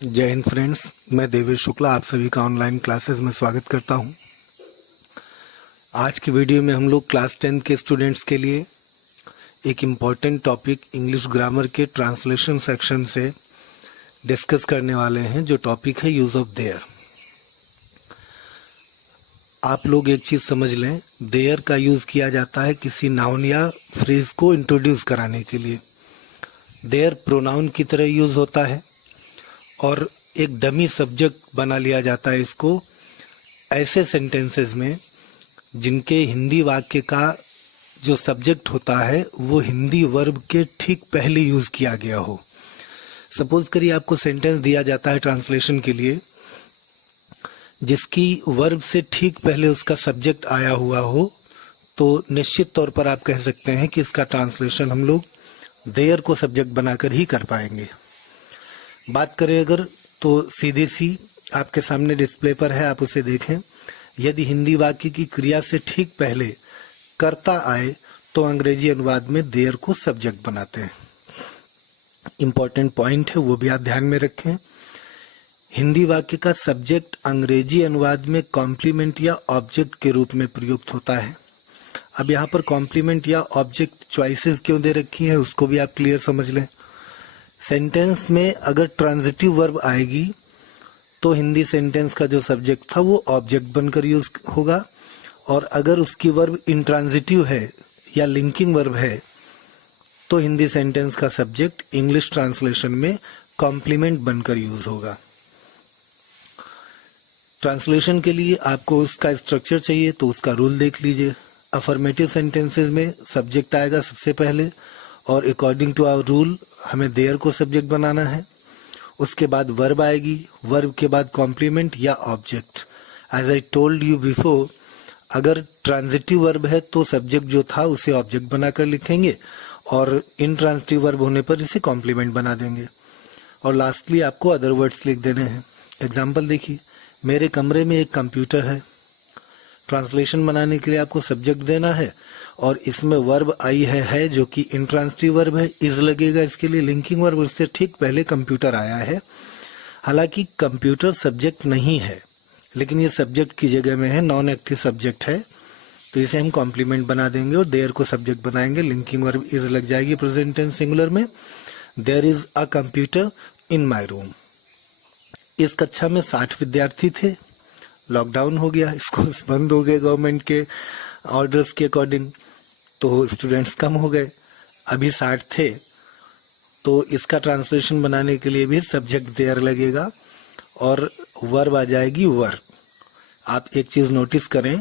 जय हिंद फ्रेंड्स, मैं देवेश शुक्ला आप सभी का ऑनलाइन क्लासेस में स्वागत करता हूं। आज की वीडियो में हम लोग क्लास 10 के स्टूडेंट्स के लिए एक इम्पॉर्टेंट टॉपिक इंग्लिश ग्रामर के ट्रांसलेशन सेक्शन से डिस्कस करने वाले हैं, जो टॉपिक है यूज़ ऑफ देयर। आप लोग एक चीज़ समझ लें, देयर का यूज़ किया जाता है किसी नाउन या फ्रेज को इंट्रोड्यूस कराने के लिए। देयर प्रोनाउन की तरह यूज़ होता है और एक डमी सब्जेक्ट बना लिया जाता है इसको ऐसे सेंटेंसेस में जिनके हिंदी वाक्य का जो सब्जेक्ट होता है वो हिंदी वर्ब के ठीक पहले यूज़ किया गया हो। सपोज करिए आपको सेंटेंस दिया जाता है ट्रांसलेशन के लिए जिसकी वर्ब से ठीक पहले उसका सब्जेक्ट आया हुआ हो, तो निश्चित तौर पर आप कह सकते हैं कि इसका ट्रांसलेशन हम लोग देयर को सब्जेक्ट बनाकर ही कर पाएंगे। बात करें अगर, तो सीधी सी आपके सामने डिस्प्ले पर है, आप उसे देखें। यदि हिंदी वाक्य की क्रिया से ठीक पहले कर्ता आए तो अंग्रेजी अनुवाद में देयर को सब्जेक्ट बनाते हैं। इंपॉर्टेंट पॉइंट है, वो भी आप ध्यान में रखें। हिंदी वाक्य का सब्जेक्ट अंग्रेजी अनुवाद में कॉम्प्लीमेंट या ऑब्जेक्ट के रूप में प्रयुक्त होता है। अब यहाँ पर कॉम्प्लीमेंट या ऑब्जेक्ट चॉइसेस क्यों दे रखी है उसको भी आप क्लियर समझ लें। सेंटेंस में अगर ट्रांजिटिव वर्ब आएगी तो हिंदी सेंटेंस का जो सब्जेक्ट था वो ऑब्जेक्ट बनकर यूज होगा, और अगर उसकी वर्ब इंट्रांजिटिव है या लिंकिंग वर्ब है तो हिंदी सेंटेंस का सब्जेक्ट इंग्लिश ट्रांसलेशन में कॉम्प्लीमेंट बनकर यूज होगा। ट्रांसलेशन के लिए आपको उसका स्ट्रक्चर चाहिए तो उसका रूल देख लीजिए। अफर्मेटिव सेंटेंसेस में सब्जेक्ट आएगा सबसे पहले और अकॉर्डिंग टू आवर रूल हमें देयर को सब्जेक्ट बनाना है। उसके बाद वर्ब आएगी, वर्ब के बाद कॉम्प्लीमेंट या object. As I told you before, अगर ट्रांजिटिव वर्ब है तो सब्जेक्ट जो था उसे ऑब्जेक्ट बनाकर लिखेंगे और इनट्रांजिटिव वर्ब होने पर इसे कॉम्प्लीमेंट बना देंगे। और लास्टली आपको अदर वर्ड्स लिख देने हैं। एग्जाम्पल देखिए, मेरे कमरे में एक कंप्यूटर है। ट्रांसलेशन बनाने के लिए आपको सब्जेक्ट देना है और इसमें वर्ब आई है जो कि इंट्रांजिटिव वर्ब है, इज लगेगा इसके लिए लिंकिंग वर्ब, उससे ठीक पहले कंप्यूटर आया है। हालांकि कंप्यूटर सब्जेक्ट नहीं है लेकिन ये सब्जेक्ट की जगह में है, नॉन एक्टिव सब्जेक्ट है, तो इसे हम कॉम्प्लीमेंट बना देंगे और देयर को सब्जेक्ट बनाएंगे। लिंकिंग वर्ब इज लग जाएगी प्रेजेंट टेंस सिंगुलर में। There is a computer in my room. इस कक्षा में 60 विद्यार्थी थे, लॉकडाउन हो गया, स्कूल बंद हो गए गवर्नमेंट के ऑर्डर्स के अकॉर्डिंग, तो स्टूडेंट्स कम हो गए। अभी 60 थे तो इसका ट्रांसलेशन बनाने के लिए भी सब्जेक्ट देयर लगेगा और वर्ब आ जाएगी वर। आप एक चीज नोटिस करें,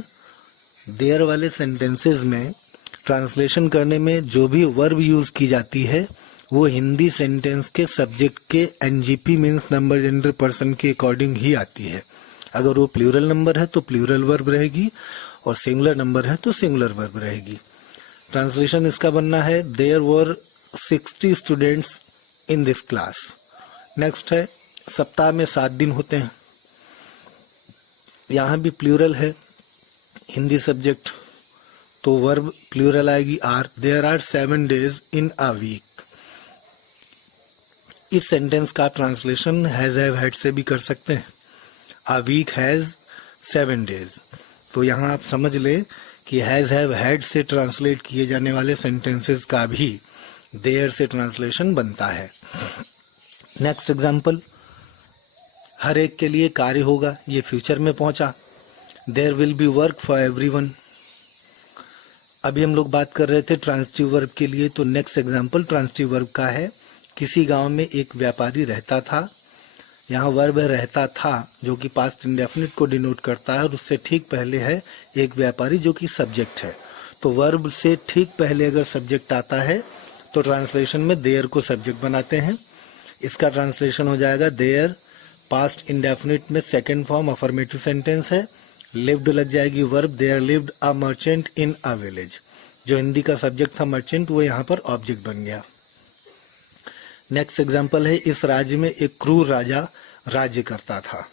देयर वाले सेंटेंसेस में ट्रांसलेशन करने में जो भी वर्ब यूज की जाती है वो हिंदी सेंटेंस के सब्जेक्ट के NGP means number gender person के अकॉर्डिंग ही आती है। अगर वो प्लूरल नंबर है तो प्लूरल वर्ब रहेगी और सिंगुलर नंबर है तो सिंगुलर वर्ब रहेगी। ट्रांसलेशन इसका बनना है, there were 60 students in this class. Next है, सप्ताह में 7 दिन होते हैं। यहाँ भी प्लूरल है हिंदी सब्जेक्ट, तो वर्ब प्लूरल आएगी are. There are 7 days in a week. इस सेंटेंस का ट्रांसलेशन हैज हैव हैड से भी कर सकते हैं। A week has 7 days. तो यहाँ आप समझ ले कि हैज हैव हैड से ट्रांसलेट किए जाने वाले सेंटेंसेस का भी देयर से ट्रांसलेशन बनता है। नेक्स्ट एग्जांपल, हर एक के लिए कार्य होगा, ये फ्यूचर में पहुंचा। There will be work for everyone. अभी हम लोग बात कर रहे थे ट्रांजिटिव वर्ब के लिए, तो नेक्स्ट एग्जांपल ट्रांजिटिव वर्ब का है। किसी गांव में एक व्यापारी रहता था। यहाँ वर्ब रहता था जो कि पास्ट इंडेफिनिट को डिनोट करता है और उससे ठीक पहले है एक व्यापारी जो कि सब्जेक्ट है। तो वर्ब से ठीक पहले अगर सब्जेक्ट आता है तो ट्रांसलेशन में देयर को सब्जेक्ट बनाते हैं। इसका ट्रांसलेशन हो जाएगा देयर, पास्ट इंडेफिनिट में सेकंड फॉर्म अफर्मेटिव सेंटेंस है, लिव्ड लग जाएगी verb, there lived a merchant in a village. जो हिंदी का सब्जेक्ट था मर्चेंट वो यहाँ पर ऑब्जेक्ट बन गया। नेक्स्ट एग्जाम्पल है, इस राज्य में एक क्रूर राजा राज्य करता था।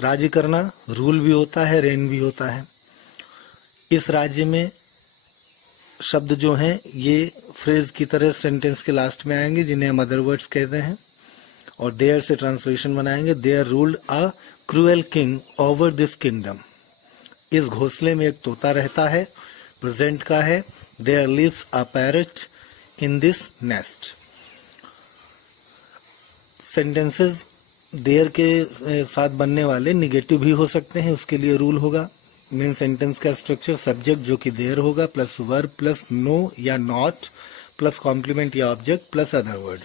राज्य करना रूल भी होता है, रेन भी होता है। इस राज्य में शब्द जो हैं ये फ्रेज की तरह सेंटेंस के लास्ट में आएंगे जिन्हें हम अदर वर्ड्स कहते हैं, और देयर से ट्रांसलेशन बनाएंगे, there ruled a cruel king over this kingdom. इस घोंसले में एक तोता रहता है, प्रेजेंट का है, there lives a parrot in this nest. Sentences there के साथ बनने वाले निगेटिव भी हो सकते हैं, उसके लिए रूल होगा। मेन सेंटेंस का स्ट्रक्चर सब्जेक्ट जो कि देयर होगा प्लस वर्ब प्लस नो या नॉट प्लस कॉम्प्लीमेंट या object plus other word.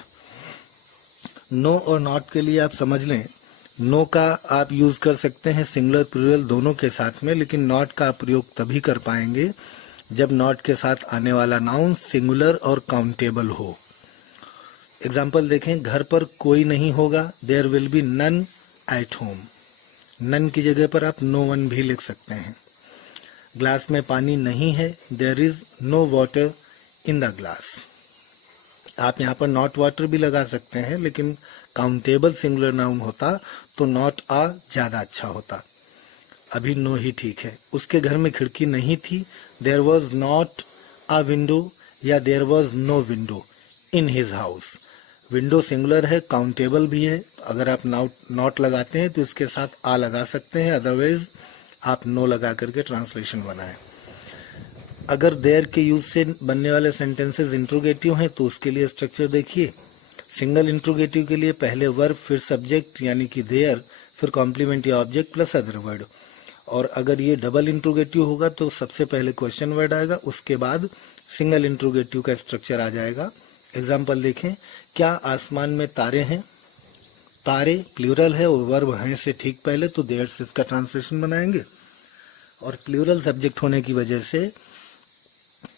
No और नॉट के लिए आप समझ लें, नो का आप यूज कर सकते हैं सिंगुलर प्लूरल दोनों के साथ में, लेकिन नॉट का आप प्रयोग तभी कर पाएंगे जब नॉट के साथ आने वाला नाउन सिंगुलर और काउंटेबल हो। एग्जाम्पल देखें, घर पर कोई नहीं होगा, there will be none at home. None की जगह पर आप नो वन भी लिख सकते हैं। ग्लास में पानी नहीं है, there is no water in the glass. आप यहाँ पर नॉट वाटर भी लगा सकते हैं, लेकिन काउंटेबल सिंगुलर नाउन होता तो नॉट आ ज्यादा अच्छा होता। अभी नो ही ठीक है। उसके घर में खिड़की नहीं थी, there was not a window या there was no window in his house. Window singular है, काउंटेबल भी है, अगर आप नॉट लगाते हैं तो इसके साथ आ लगा सकते हैं, अदरवाइज आप नो लगा करके ट्रांसलेशन बनाएं। अगर देयर के यूज से बनने वाले सेंटेंसेस इंट्रोगेटिव हैं तो उसके लिए स्ट्रक्चर देखिए। सिंगल इंट्रोगेटिव के लिए पहले वर्ब फिर सब्जेक्ट यानी कि देयर, फिर कॉम्प्लीमेंट या ऑब्जेक्ट प्लस अदर वर्ड। और अगर ये डबल इंट्रोगेटिव होगा तो सबसे पहले क्वेश्चन वर्ड आएगा, उसके बाद सिंगल इंट्रोगेटिव का स्ट्रक्चर आ जाएगा। एग्जाम्पल देखें, क्या आसमान में तारे हैं? तारे प्लूरल है और वर्ब हैं से ठीक पहले, तो देयर से इसका ट्रांसलेशन बनाएंगे। और प्लूरल सब्जेक्ट होने की वजह से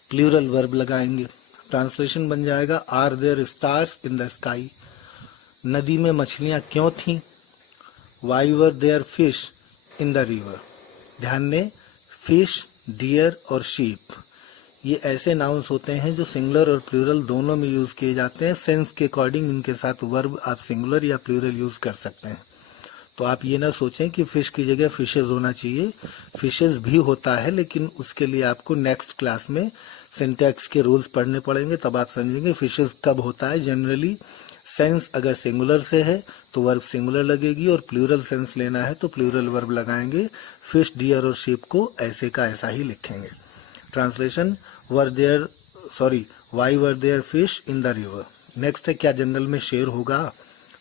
प्लूरल वर्ब लगाएंगे। ट्रांसलेशन बन जाएगा, are there stars in the sky. नदी में मछलियां क्यों थीं? Why were there fish in the river. ध्यान दें, फिश, डियर और शीप ये ऐसे नाउन्स होते हैं जो सिंगुलर और प्लूरल दोनों में यूज किए जाते हैं। सेंस के अकॉर्डिंग इनके साथ वर्ब आप सिंगुलर या प्लूरल यूज कर सकते हैं। तो आप ये ना सोचें कि फिश की जगह फिशेज होना चाहिए, फिशेज भी होता है, लेकिन उसके लिए आपको नेक्स्ट क्लास में सिंटैक्स के रूल्स पढ़ने पड़ेंगे, तब आप समझेंगे फिशेज कब होता है। जनरली सेंस अगर सिंगुलर से है तो वर्ब सिंगुलर लगेगी, और प्लूरल सेंस लेना है तो प्लूरल वर्ब लगाएंगे। फिश, डियर और शिप को ऐसे का ऐसा ही लिखेंगे। Translation, why were there fish in the river. Next है, क्या जंगल में शेर होगा?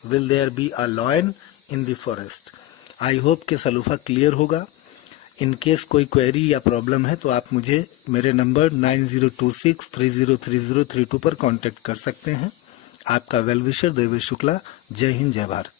Will there be a lion in the forest. I hope कि सलूफा क्लियर होगा। इन केस कोई क्वेरी या प्रॉब्लम है तो आप मुझे मेरे नंबर 9026303032 पर कांटेक्ट कर सकते हैं। आपका वेल विशर देवेश शुक्ला। जय हिंद, जय भारत।